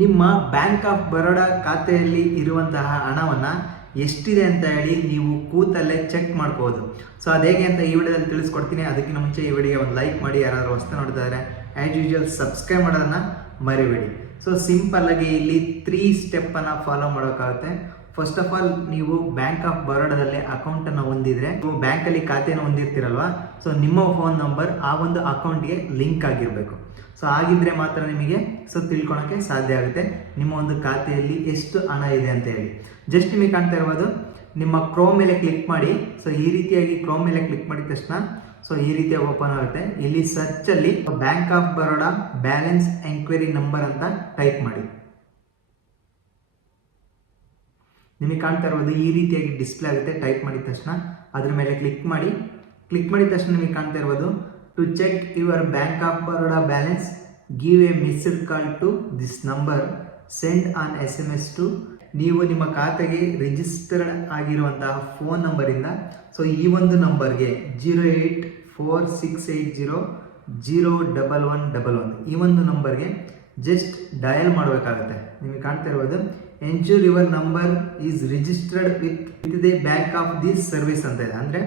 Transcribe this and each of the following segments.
ನಿಮ್ಮ bank of Baroda ಖಾತೆಯಲ್ಲಿ ಇರುವಂತಹ ಹಣವನ್ನು ಎಷ್ಟಿದೆ ಅಂತ ಹೇಳಿ ನೀವು ಕೂತಲ್ಲೇ ಚೆಕ್ ಮಾಡ್ಬೋದು. ಸೊ ಅದು ಹೇಗೆ ಅಂತ ಈ ವಿಡಿಯೋದಲ್ಲಿ ತಿಳಿಸ್ಕೊಡ್ತೀನಿ. ಅದಕ್ಕಿಂತ ಮುಂಚೆ ಈ ವಿಡಿಯೋಗೆ ಒಂದು ಲೈಕ್ ಮಾಡಿ, ಯಾರಾದರೂ ಹೊಸ್ತು ನೋಡ್ತಾ ಇದ್ದಾರೆ ಆ್ಯಸ್ ಯೂಶುವಲ್ ಸಬ್ಸ್ಕ್ರೈಬ್ ಮಾಡೋದನ್ನು ಮರಿಬೇಡಿ. ಸೊ ಸಿಂಪಲ್ಲಾಗಿ ಇಲ್ಲಿ 3 ಸ್ಟೆಪ್ಪನ್ನು ಫಾಲೋ ಮಾಡೋಕ್ಕಾಗುತ್ತೆ. ಫಸ್ಟ್ ಆಫ್ ಆಲ್, ನೀವು ಬ್ಯಾಂಕ್ ಆಫ್ ಬರೋಡಾದಲ್ಲಿ ಅಕೌಂಟನ್ನು ಹೊಂದಿದ್ರೆ, ನೀವು ಬ್ಯಾಂಕಲ್ಲಿ ಖಾತೆಯನ್ನು ಹೊಂದಿರ್ತೀರಲ್ವ, ಸೊ ನಿಮ್ಮ ಫೋನ್ ನಂಬರ್ ಆ ಒಂದು ಅಕೌಂಟ್ಗೆ ಲಿಂಕ್ ಆಗಿರಬೇಕು. ಸೊ ಆಗಿದ್ರೆ ಮಾತ್ರ ನಿಮಗೆ ತಿಳ್ಕೊಳಕ್ಕೆ ಸಾಧ್ಯ ಆಗುತ್ತೆ ನಿಮ್ಮ ಒಂದು ಖಾತೆಯಲ್ಲಿ ಎಷ್ಟು ಹಣ ಇದೆ ಅಂತ ಹೇಳಿ. ಜಸ್ಟ್ ನಿಮಗೆ ಕಾಣ್ತಾ ಇರ್ಬೋದು, ನಿಮ್ಮ ಕ್ರೋಮ್ ಮೇಲೆ ಕ್ಲಿಕ್ ಮಾಡಿ. ಸೊ ಈ ರೀತಿಯಾಗಿ ಕ್ರೋಮ್ ಮೇಲೆ ಕ್ಲಿಕ್ ಮಾಡಿದ ತಕ್ಷಣ ಈ ರೀತಿಯಾಗಿ ಓಪನ್ ಆಗುತ್ತೆ. ಇಲ್ಲಿ ಸರ್ಚಲ್ಲಿ bank of Baroda balance enquiry number ಅಂತ ಟೈಪ್ ಮಾಡಿ. ನಿಮಗೆ ಕಾಣ್ತಾ ಇರ್ಬೋದು ಈ ರೀತಿಯಾಗಿ ಡಿಸ್ಪ್ಲೇ ಆಗುತ್ತೆ. ಟೈಪ್ ಮಾಡಿದ ತಕ್ಷಣ ಅದ್ರ ಮೇಲೆ ಕ್ಲಿಕ್ ಮಾಡಿ. ಕ್ಲಿಕ್ ಮಾಡಿದ ತಕ್ಷಣ ನಿಮಗೆ ಕಾಣ್ತಾ ಇರ್ಬೋದು, to check your bank of Baroda balance give a missed call to this number, send an SMS to. ನೀವು ನಿಮ್ಮ ಖಾತೆಗೆ ರಿಜಿಸ್ಟರ್ಡ್ ಆಗಿರುವಂತಹ ಫೋನ್ ನಂಬರಿಂದ ಈ ಒಂದು ನಂಬರ್ಗೆ 08468001111 ಈ ಒಂದು ನಂಬರ್ಗೆ ಜಸ್ಟ್ ಡಯಲ್ ಮಾಡಬೇಕಾಗುತ್ತೆ. ನಿಮಗೆ ಕಾಣ್ತಾ ಇರ್ಬೋದು, ensure your number is registered with the bank of this service ಅಂತ ಇದೆ. ಅಂದರೆ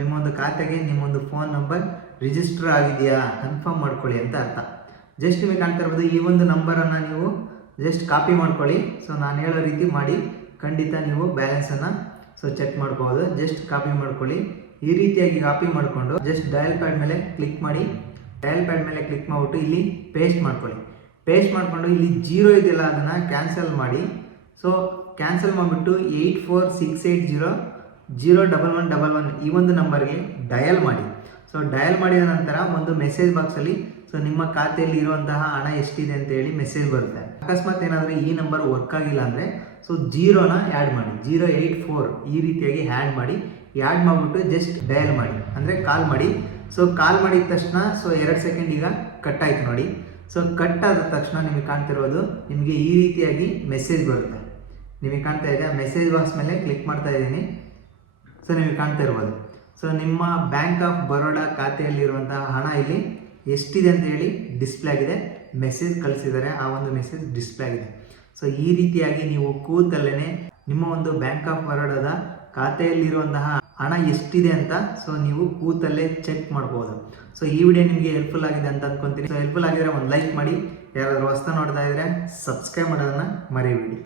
ನಿಮ್ಮ ಒಂದು ಖಾತೆಗೆ ನಿಮ್ಮೊಂದು ಫೋನ್ ನಂಬರ್ ರಿಜಿಸ್ಟರ್ ಆಗಿದೆಯಾ ಕನ್ಫರ್ಮ್ ಮಾಡ್ಕೊಳ್ಳಿ ಅಂತ ಅರ್ಥ. ಜಸ್ಟ್ ನಿಮಗೆ ಕಾಣ್ತಾ ಇರ್ಬೋದು, ಈ ಒಂದು ನಂಬರನ್ನು ನೀವು ಜಸ್ಟ್ ಕಾಪಿ ಮಾಡ್ಕೊಳ್ಳಿ. ನಾನು ಹೇಳೋ ರೀತಿ ಮಾಡಿ, ಖಂಡಿತ ನೀವು ಬ್ಯಾಲೆನ್ಸನ್ನು ಚೆಕ್ ಮಾಡ್ಕೋಬೋದು. ಜಸ್ಟ್ ಕಾಪಿ ಮಾಡ್ಕೊಳ್ಳಿ. ಈ ರೀತಿಯಾಗಿ ಕಾಪಿ ಮಾಡಿಕೊಂಡು ಜಸ್ಟ್ ಡಯಲ್ ಪ್ಯಾಡ್ ಮೇಲೆ ಕ್ಲಿಕ್ ಮಾಡಿ. ಡಯಲ್ ಪ್ಯಾಡ್ ಮೇಲೆ ಕ್ಲಿಕ್ ಮಾಡಿಬಿಟ್ಟು ಇಲ್ಲಿ ಪೇಸ್ಟ್ ಮಾಡ್ಕೊಳ್ಳಿ. ಪೇಸ್ಟ್ ಮಾಡಿಕೊಂಡು ಇಲ್ಲಿ 0 ಇದೆಯಲ್ಲ ಅದನ್ನು ಕ್ಯಾನ್ಸಲ್ ಮಾಡಿ. ಕ್ಯಾನ್ಸಲ್ ಮಾಡಿಬಿಟ್ಟು 8468001111 ಈ ಒಂದು ನಂಬರ್ಗೆ ಡಯಲ್ ಮಾಡಿ. ಡಯಲ್ ಮಾಡಿದ ನಂತರ ಒಂದು ಮೆಸೇಜ್ ಬಾಕ್ಸಲ್ಲಿ ನಿಮ್ಮ ಖಾತೆಯಲ್ಲಿ ಇರುವಂತಹ ಹಣ ಎಷ್ಟಿದೆ ಅಂತ ಹೇಳಿ ಮೆಸೇಜ್ ಬರುತ್ತೆ. ಅಕಸ್ಮಾತ್ ಏನಾದರೂ ಈ ನಂಬರ್ ವರ್ಕ್ ಆಗಿಲ್ಲ ಅಂದರೆ 0ನ ಆ್ಯಡ್ ಮಾಡಿ, 084 ಈ ರೀತಿಯಾಗಿ ಆ್ಯಡ್ ಮಾಡಿ. ಆ್ಯಡ್ ಮಾಡಿಬಿಟ್ಟು ಜಸ್ಟ್ ಡಯಲ್ ಮಾಡಿ, ಅಂದರೆ ಕಾಲ್ ಮಾಡಿ. ಕಾಲ್ ಮಾಡಿದ ತಕ್ಷಣ 2 ಸೆಕೆಂಡ್ ಈಗ ಕಟ್ ಆಯ್ತು ನೋಡಿ. ಕಟ್ ಆದ ತಕ್ಷಣ ನಿಮಗೆ ಕಾಣ್ತಿರೋದು, ನಿಮಗೆ ಈ ರೀತಿಯಾಗಿ ಮೆಸೇಜ್ ಬರುತ್ತೆ. ನಿಮಗೆ ಕಾಣ್ತಾ ಇದೆ, ಮೆಸೇಜ್ ಬಾಕ್ಸ್ ಮೇಲೆ ಕ್ಲಿಕ್ ಮಾಡ್ತಾ ಇದ್ದೀನಿ. ನಿಮಗೆ ಕಾಣ್ತಾ ಇರ್ಬೋದು, ನಿಮ್ಮ ಬ್ಯಾಂಕ್ ಆಫ್ ಬರೋಡಾ ಖಾತೆಯಲ್ಲಿರುವಂತಹ ಹಣ ಇಲ್ಲಿ ಎಷ್ಟಿದೆ ಅಂತ ಹೇಳಿ ಡಿಸ್ಪ್ಲೇ ಆಗಿದೆ. ಮೆಸೇಜ್ ಕಳಿಸಿದ್ದಾರೆ, ಆ ಒಂದು ಮೆಸೇಜ್ ಡಿಸ್ಪ್ಲೇ ಆಗಿದೆ. ಈ ರೀತಿಯಾಗಿ ನೀವು ಕೂತಲ್ಲೇ ನಿಮ್ಮ ಒಂದು ಬ್ಯಾಂಕ್ ಆಫ್ ಬರೋಡಾದ ಖಾತೆಯಲ್ಲಿರುವಂತಹ ಹಣ ಎಷ್ಟಿದೆ ಅಂತ ನೀವು ಕೂತಲ್ಲೇ ಚೆಕ್ ಮಾಡ್ಬೋದು. ಈ ವಿಡಿಯೋ ನಿಮಗೆ ಹೆಲ್ಪ್ಫುಲ್ ಆಗಿದೆ ಅಂತ ಅಂದ್ಕೊತೀನಿ. ಹೆಲ್ಪ್ಫುಲ್ ಆಗಿದ್ರೆ ಒಂದು ಲೈಕ್ ಮಾಡಿ, ಯಾರಾದರೂ ಹೊಸ್ತಾ ನೋಡ್ತಾ ಇದ್ರೆ ಸಬ್ಸ್ಕ್ರೈಬ್ ಮಾಡೋದನ್ನು ಮರಿಬೇಡಿ.